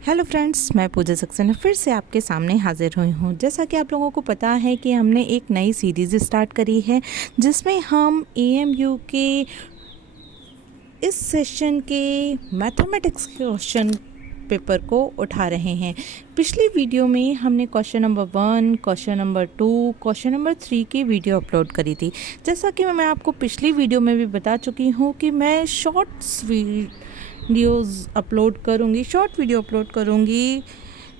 Hello friends, मैं पूजा सक्सेना फिर से आपके सामने हाजिर हुई हूँ। जैसा कि आप लोगों को पता है कि हमने एक नई सीरीज़ स्टार्ट करी है जिसमें हम एएमयू के इस सेशन के मैथमेटिक्स के क्वेश्चन पेपर को उठा रहे हैं। पिछली वीडियो में हमने question number 1, question number 2, question number 3 की वीडियो अपलोड करी थी। जैसा कि मैं आपको पिछली वीडियो में भी बता चुकी हूँ कि मैं शॉर्ट वीडियो अपलोड करूँगी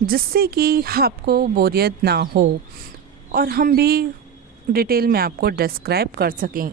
जिससे कि आपको बोरियत ना हो और हम भी डिटेल में आपको डिस्क्राइब कर सकें।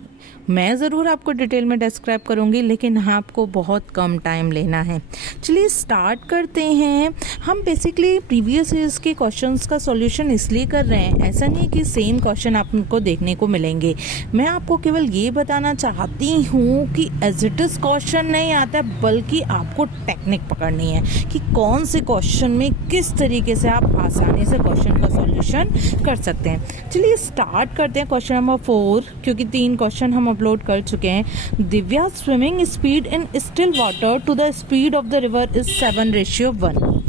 मैं ज़रूर आपको डिटेल में डिस्क्राइब करूँगी, लेकिन आपको बहुत कम टाइम लेना है। चलिए स्टार्ट करते हैं। हम बेसिकली प्रीवियस ईयर्स के क्वेश्चंस का सॉल्यूशन इसलिए कर रहे हैं, ऐसा नहीं कि सेम क्वेश्चन आपको देखने को मिलेंगे। मैं आपको केवल ये बताना चाहती हूँ कि एज इट इज़ क्वेश्चन नहीं आता, बल्कि आपको टेक्निक पकड़नी है कि कौन से क्वेश्चन में किस तरीके से आप आसानी से क्वेश्चन का सॉल्यूशन कर सकते हैं। चलिए स्टार्ट करते हैं क्वेश्चन नंबर 4, क्योंकि 3 क्वेश्चन हम अपलोड कर चुके हैं। Divya swimming speed in still water to the speed of the river is 7:1.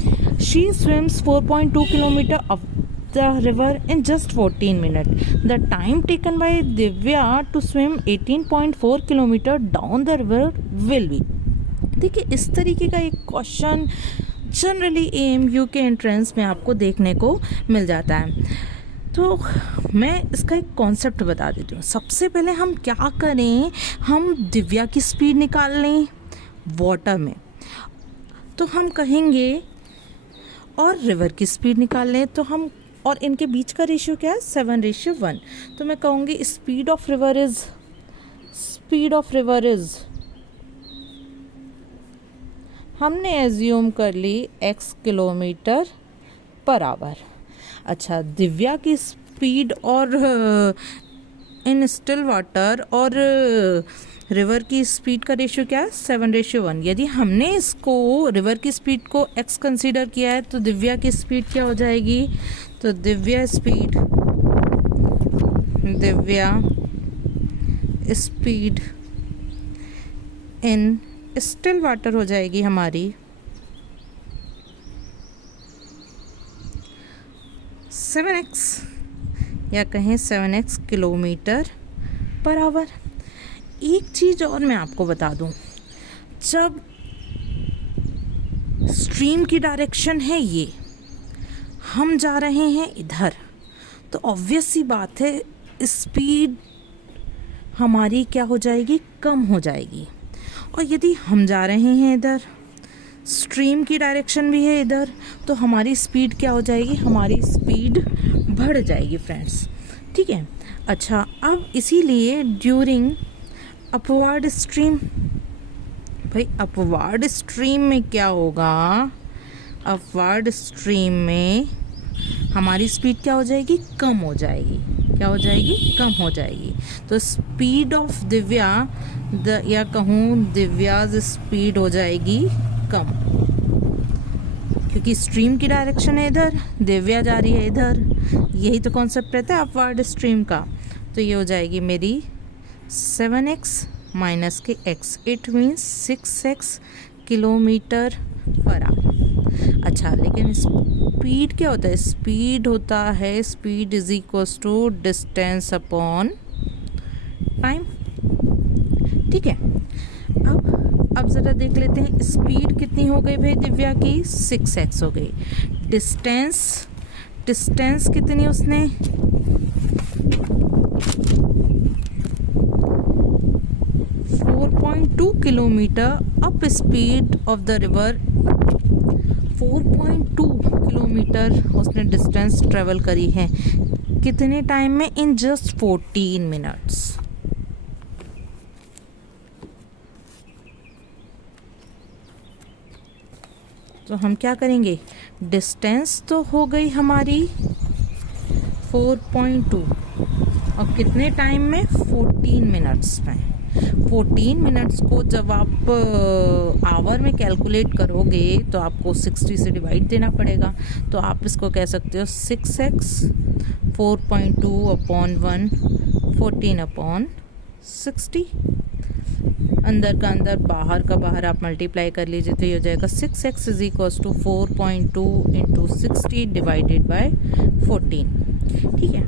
She swims 4.2 kilometre up the river in just 14 minutes. The time taken by Divya to swim 18.4 kilometer down the river will be. देखिए, इस तरीके का एक question generally AMU के entrance में आपको देखने को मिल जाता है। तो मैं इसका एक कॉन्सेप्ट बता देती हूँ। सबसे पहले हम क्या करें, हम दिव्या की स्पीड निकाल लें वाटर में, तो हम कहेंगे, और रिवर की स्पीड निकाल लें तो हम, और इनके बीच का रेशियो क्या है, 7:1। तो मैं कहूँगी स्पीड ऑफ रिवर इज हमने एज्यूम कर ली x किलोमीटर पर आवर। अच्छा, दिव्या की स्पीड और इन स्टिल वाटर और रिवर की स्पीड का रेशियो क्या है, 7:1। यदि हमने इसको रिवर की स्पीड को x कंसीडर किया है तो दिव्या की स्पीड क्या हो जाएगी, तो Divya speed in still water हो जाएगी हमारी 7x, या कहें 7x किलोमीटर पर आवर। एक चीज़ और मैं आपको बता दूं, जब स्ट्रीम की डायरेक्शन है ये, हम जा रहे हैं इधर, तो ऑब्वियस सी बात है स्पीड हमारी क्या हो जाएगी, कम हो जाएगी। और यदि हम जा रहे हैं इधर, स्ट्रीम की डायरेक्शन भी है इधर, तो हमारी स्पीड क्या हो जाएगी, हमारी स्पीड बढ़ जाएगी फ्रेंड्स। ठीक है। अच्छा, अब इसीलिए ड्यूरिंग अपवर्ड स्ट्रीम, भाई अपवर्ड स्ट्रीम में क्या होगा, अपवर्ड स्ट्रीम में हमारी स्पीड क्या हो जाएगी, कम हो जाएगी। क्या हो जाएगी, कम हो जाएगी। तो स्पीड ऑफ दिव्या या कहूँ दिव्याज स्पीड हो जाएगी कम, क्योंकि स्ट्रीम की डायरेक्शन है इधर, दिव्या जा रही है इधर। यही तो कॉन्सेप्ट रहता है अपवर्ड स्ट्रीम का। तो ये हो जाएगी मेरी 7x माइनस के x, it means 6x kilometre per hour. अच्छा, लेकिन स्पीड क्या होता है, speed is equals to distance upon time. ठीक है। अब ज़रा देख लेते हैं स्पीड कितनी हो गई भाई दिव्या की, 6x हो गई। डिस्टेंस कितनी उसने, 4.2 kilometre up speed of the river. 4.2 kilometre उसने डिस्टेंस ट्रेवल करी है, कितने टाइम में, इन जस्ट 14 मिनट्स। तो हम क्या करेंगे, डिस्टेंस तो हो गई हमारी 4.2, और कितने टाइम में, 14 मिनट्स में। 14 मिनट्स को जब आप आवर में कैलकुलेट करोगे तो आपको 60 से डिवाइड देना पड़ेगा। तो आप इसको कह सकते हो 6x 4.2 अपॉन 1, 14 अपॉन 60। अंदर का अंदर बाहर का बाहर आप मल्टीप्लाई कर लीजिए तो ये हो जाएगा 6x is equals to 4.2 into 60 divided by 14। ठीक है,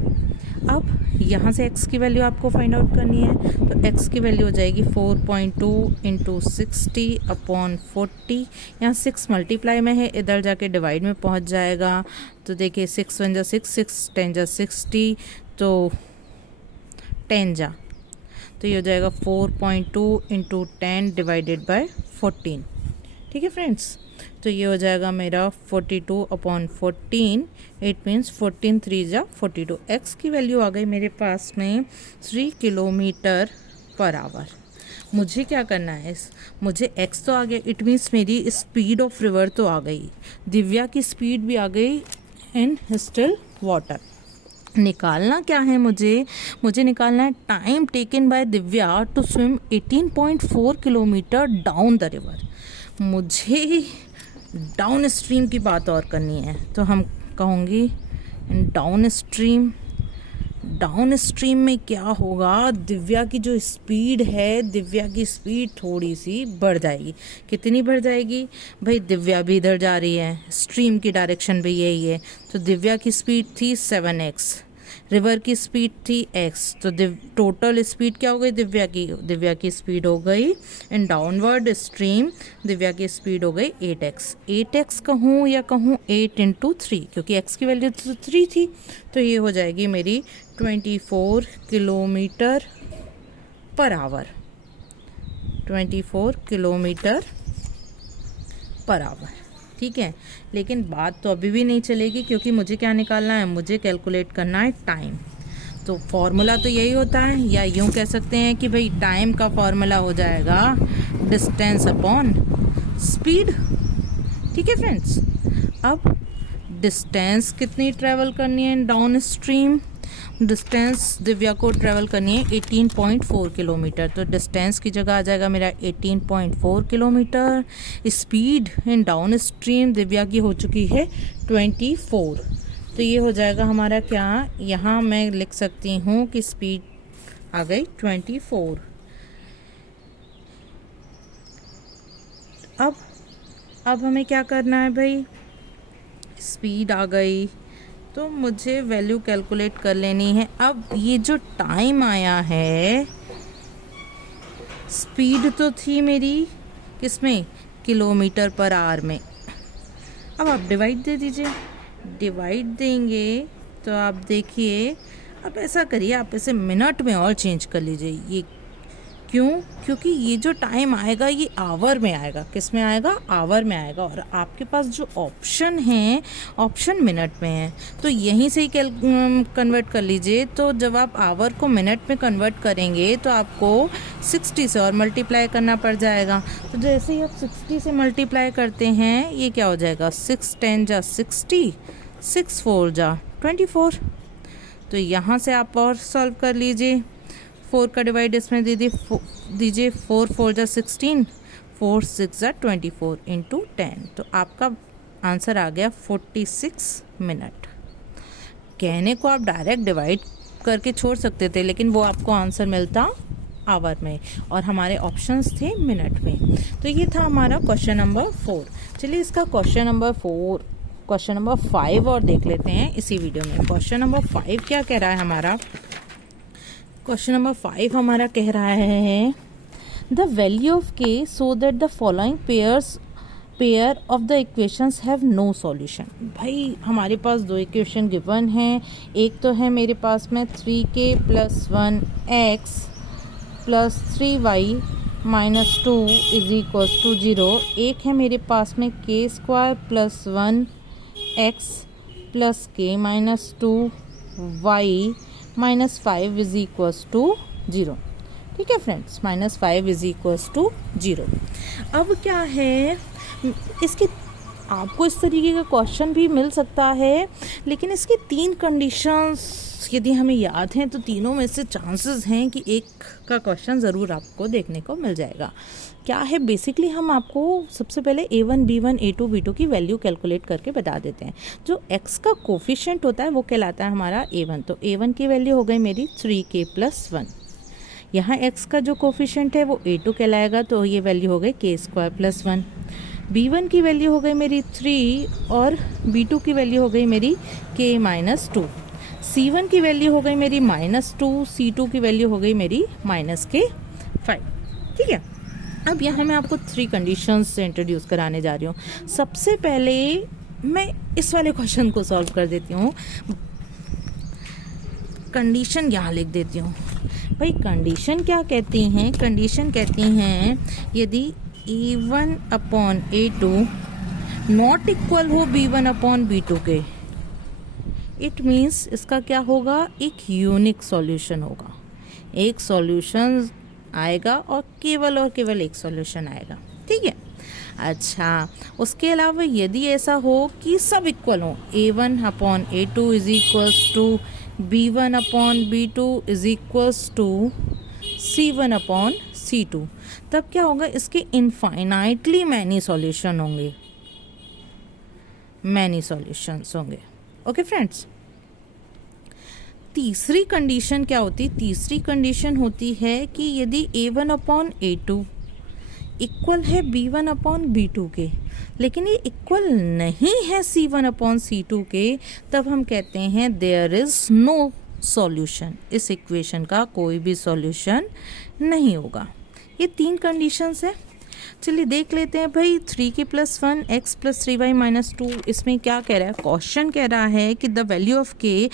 अब यहाँ से x की वैल्यू आपको फाइंड आउट करनी है, तो x की वैल्यू हो जाएगी 4.2 इंटू 60 अपॉन 40। यहाँ 6 मल्टीप्लाई में है, इधर जाके डिवाइड में पहुँच जाएगा। तो देखिए 6 1 जा 6, 6 10 जा 60, तो 10 जा, तो ये हो जाएगा 4.2 इंटू 10 डिवाइडेड बाय 14। ठीक है फ्रेंड्स, तो ये हो जाएगा मेरा 42 अपॉन 14। इट मीन्स 14 3 जा 42। एक्स की वैल्यू आ गई मेरे पास में 3 किलोमीटर पर आवर। मुझे क्या करना है, मुझे एक्स तो आ गया, इट मीन्स मेरी स्पीड ऑफ रिवर तो आ गई, दिव्या की स्पीड भी आ गई इन स्टिल वाटर। निकालना क्या है मुझे निकालना है time taken by Divya to swim 18.4 kilometre down the river. मुझे डाउन स्ट्रीम की बात और करनी है, तो हम कहूँगी डाउन स्ट्रीम में क्या होगा, दिव्या की जो स्पीड है, दिव्या की स्पीड थोड़ी सी बढ़ जाएगी। कितनी बढ़ जाएगी भाई, दिव्या भी इधर जा रही है, स्ट्रीम की डायरेक्शन भी यही है, तो दिव्या की स्पीड थी 7x, रिवर की स्पीड थी x, तो टोटल स्पीड क्या हो गई दिव्या की स्पीड हो गई इन डाउनवर्ड स्ट्रीम, दिव्या की स्पीड हो गई 8x कहूँ या कहूँ 8 इंटू 3, क्योंकि x की वैल्यू तो 3 थी, तो ये हो जाएगी मेरी 24 kilometre per our, 24 kilometre per our. ठीक है, लेकिन बात तो अभी भी नहीं चलेगी, क्योंकि मुझे क्या निकालना है, मुझे कैलकुलेट करना है टाइम। तो फॉर्मूला तो यही होता है, या यूँ कह सकते हैं कि भाई टाइम का फॉर्मूला हो जाएगा डिस्टेंस अपॉन स्पीड। ठीक है फ्रेंड्स, अब डिस्टेंस कितनी ट्रैवल करनी है डाउन स्ट्रीम, डिस्टेंस दिव्या को ट्रैवल करनी है 18.4 किलोमीटर, तो डिस्टेंस की जगह आ जाएगा मेरा 18.4 kilometre. Speed in down stream Divya की हो चुकी है 24, तो ये हो जाएगा हमारा क्या, यहाँ मैं लिख सकती हूँ कि स्पीड आ गई 24। अब हमें क्या करना है भाई, स्पीड आ गई तो मुझे वैल्यू कैलकुलेट कर लेनी है। अब ये जो टाइम आया है, स्पीड तो थी मेरी किसमें, किलोमीटर पर आवर में। अब आप डिवाइड दे दीजिए, डिवाइड देंगे तो आप देखिए, अब ऐसा करिए आप इसे मिनट में और चेंज कर लीजिए। ये क्यों, क्योंकि ये जो टाइम आएगा ये आवर में आएगा, किस में आएगा, आवर में आएगा, और आपके पास जो ऑप्शन है ऑप्शन मिनट में है, तो यहीं से ही कन्वर्ट कर लीजिए। तो जब आप आवर को मिनट में कन्वर्ट करेंगे तो आपको 60 से और मल्टीप्लाई करना पड़ जाएगा। तो जैसे ही आप 60 से मल्टीप्लाई करते हैं, ये क्या हो जाएगा, 6 10 जा 60, 6 4 जा 24। तो यहाँ से आप और सॉल्व कर लीजिए, 4 का डिवाइड इसमें दे दीजिए, 4 4 जा 16, 4 6 जा 24 इंटू 10, तो आपका आंसर आ गया 46 मिनट। कहने को आप डायरेक्ट डिवाइड करके छोड़ सकते थे, लेकिन वो आपको आंसर मिलता आवर में, और हमारे ऑप्शंस थे मिनट में। तो ये था हमारा क्वेश्चन नंबर 4। चलिए इसका क्वेश्चन नंबर 5 और देख लेते हैं इसी वीडियो में। क्वेश्चन नंबर 5 क्या कह रहा है हमारा, क्वेश्चन नंबर 5 हमारा कह रहा है the value of k so that the following pair of the equations have no solution. भाई हमारे पास दो इक्वेशन गिवन हैं, एक तो है मेरे पास में 3k + 1x + 3y - 2 = 0, एक है मेरे पास में k² + 1x + k - 2y -5 = 0। ठीक है फ्रेंड्स, -5 = 0। अब क्या है, इसके आपको इस तरीके का क्वेश्चन भी मिल सकता है, लेकिन इसकी 3 कंडीशंस यदि हमें याद हैं तो तीनों में से चांसेस हैं कि एक का क्वेश्चन ज़रूर आपको देखने को मिल जाएगा। क्या है, बेसिकली हम आपको सबसे पहले a1 b1 a2 b2 की वैल्यू कैलकुलेट करके बता देते हैं। जो x का कोफिशिएंट होता है वो कहलाता है हमारा a1, तो a1 की वैल्यू हो गई मेरी 3k + 1। यहाँ x का जो कोफिशिएंट है वो a2 कहलाएगा, तो ये वैल्यू हो गई k² + 1। b1 की वैल्यू हो गई मेरी 3 और b2 की वैल्यू हो गई मेरी k - 2। c1 की वैल्यू हो गई मेरी -2, c2 की वैल्यू हो गई मेरी -k5। ठीक है, अब यहाँ मैं आपको 3 कंडीशंस से इंट्रोड्यूस कराने जा रही हूँ। सबसे पहले मैं इस वाले क्वेश्चन को सॉल्व कर देती हूँ। कंडीशन यहाँ लिख देती हूँ। भाई कंडीशन क्या कहती हैं? कंडीशन कहती हैं यदि a1/a2 नॉट इक्वल हो b1/b2 के, इट मीन्स इसका क्या होगा? एक यूनिक सॉल्यूशन होगा। एक सॉल्यूशन आएगा और केवल एक सॉल्यूशन आएगा। ठीक है, अच्छा उसके अलावा यदि ऐसा हो कि सब इक्वल हो, a1/a2 is equals to b1/b2 is equals to c1/c2, तब क्या होगा? इसके इनफाइनाइटली मैनी सॉल्यूशन होंगे, मैनी सॉल्यूशंस होंगे। ओके फ्रेंड्स, तीसरी कंडीशन क्या होती है? तीसरी कंडीशन होती है कि यदि a1/a2 इक्वल है b1/b2 के, लेकिन ये इक्वल नहीं है c1/c2 के, तब हम कहते हैं देयर इज नो सॉल्यूशन। इस इक्वेशन का कोई भी सॉल्यूशन नहीं होगा। ये 3 कंडीशंस है। चलिए देख लेते हैं भाई। 3k + 1 x + 3y - 2, इसमें क्या कह रहा है? क्वेश्चन कह रहा है कि the value of k,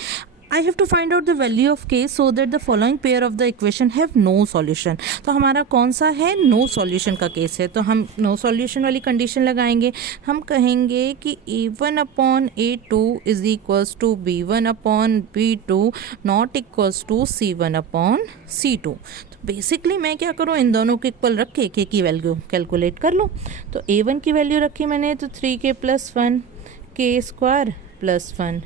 I have to find out the value of k so that the following pair of the equation have no solution। तो हमारा कौन सा है? नो सॉल्यूशन का केस है, तो हम नो सॉल्यूशन वाली कंडीशन लगाएंगे। हम कहेंगे कि a1/a2 is equals to b1/b2 not equals to c1/c2। तो बेसिकली मैं क्या करूँ? इन दोनों को इक्वल रख के k की वैल्यू कैलकुलेट कर लूँ। तो a1 की वैल्यू रखी मैंने, तो 3k + 1 k² + 1।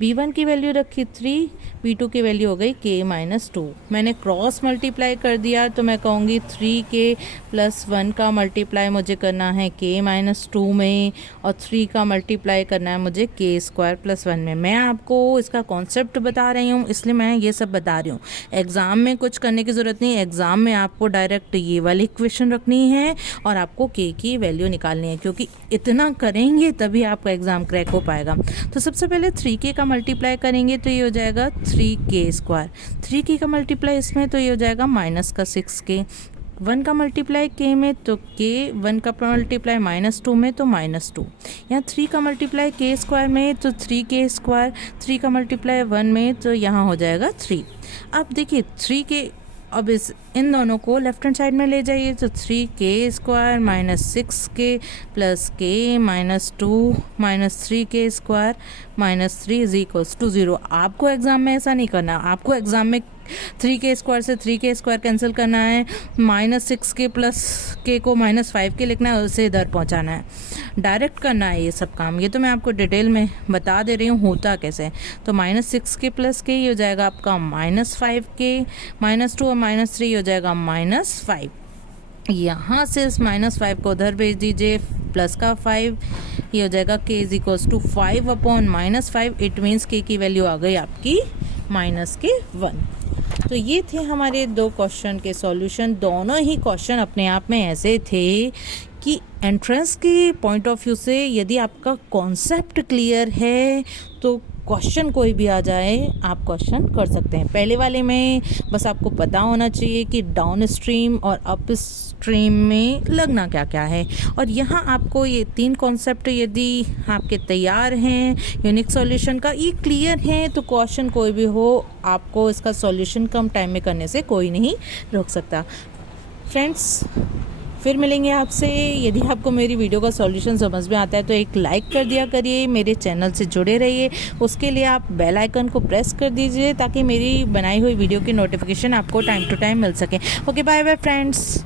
b1 की वैल्यू रखी 3, b2 की वैल्यू हो गई k - 2। मैंने क्रॉस मल्टीप्लाई कर दिया, तो मैं कहूँगी 3k + 1 का मल्टीप्लाई मुझे करना है k - 2 में, और 3 का मल्टीप्लाई करना है मुझे k² + 1 में। मैं आपको इसका कॉन्सेप्ट बता रही हूँ, इसलिए मैं ये सब बता रही हूँ। एग्ज़ाम में कुछ करने की ज़रूरत नहीं है। एग्ज़ाम में आपको डायरेक्ट ये वाली इक्वेशन रखनी है और आपको k की वैल्यू निकालनी है, क्योंकि इतना करेंगे तभी आपका एग्ज़ाम क्रैक हो पाएगा। तो सबसे पहले 3k का मल्टीप्लाई करेंगे तो ये हो जाएगा 3k²। 3k का मल्टीप्लाई इसमें तो ये हो जाएगा -6k। 1 का मल्टीप्लाई k में तो k, 1 का मल्टीप्लाई -2 में तो -2। यहाँ 3 का मल्टीप्लाई k² में तो 3k², 3 का मल्टीप्लाई 1 में तो यहाँ हो जाएगा 3। अब देखिए 3k, अब इन दोनों को लेफ्ट हैंड साइड में ले जाइए, तो 3k² - 6k + k - 2 - 3k² - 3 is equals to 0। आपको एग्ज़ाम में ऐसा नहीं करना। आपको एग्ज़ाम में 3k² से 3k² कैंसिल करना है, -6k + k को -5k लिखना है, उसे इधर पहुंचाना है, डायरेक्ट करना है ये सब काम। ये तो मैं आपको डिटेल में बता दे रही हूँ होता कैसे। तो -6k + k ये हो जाएगा आपका -5k, -2 और -3 हो जाएगा -5। यहाँ से इस -5 को उधर भेज दीजिए, प्लस का 5, ये हो जाएगा k = 5/-5। इट मीन्स k की वैल्यू आ गई आपकी -1। तो ये थे हमारे 2 क्वेश्चन के सॉल्यूशन। दोनों ही क्वेश्चन अपने आप में ऐसे थे कि एंट्रेंस के पॉइंट ऑफ व्यू से यदि आपका कॉन्सेप्ट क्लियर है तो क्वेश्चन कोई भी आ जाए आप क्वेश्चन कर सकते हैं। पहले वाले में बस आपको पता होना चाहिए कि डाउन स्ट्रीम और अप स्ट्रीम में लगना क्या क्या है, और यहाँ आपको ये 3 कॉन्सेप्ट यदि आपके तैयार हैं, यूनिक सॉल्यूशन का ये क्लियर है, तो क्वेश्चन कोई भी हो आपको इसका सॉल्यूशन कम टाइम में करने से कोई नहीं रोक सकता। फ्रेंड्स, फिर मिलेंगे आपसे। यदि आपको मेरी वीडियो का सॉल्यूशन समझ में आता है तो एक लाइक कर दिया करिए, मेरे चैनल से जुड़े रहिए। उसके लिए आप बेल आइकन को प्रेस कर दीजिए ताकि मेरी बनाई हुई वीडियो की नोटिफिकेशन आपको टाइम टू टाइम मिल सके। Okay, bye bye friends.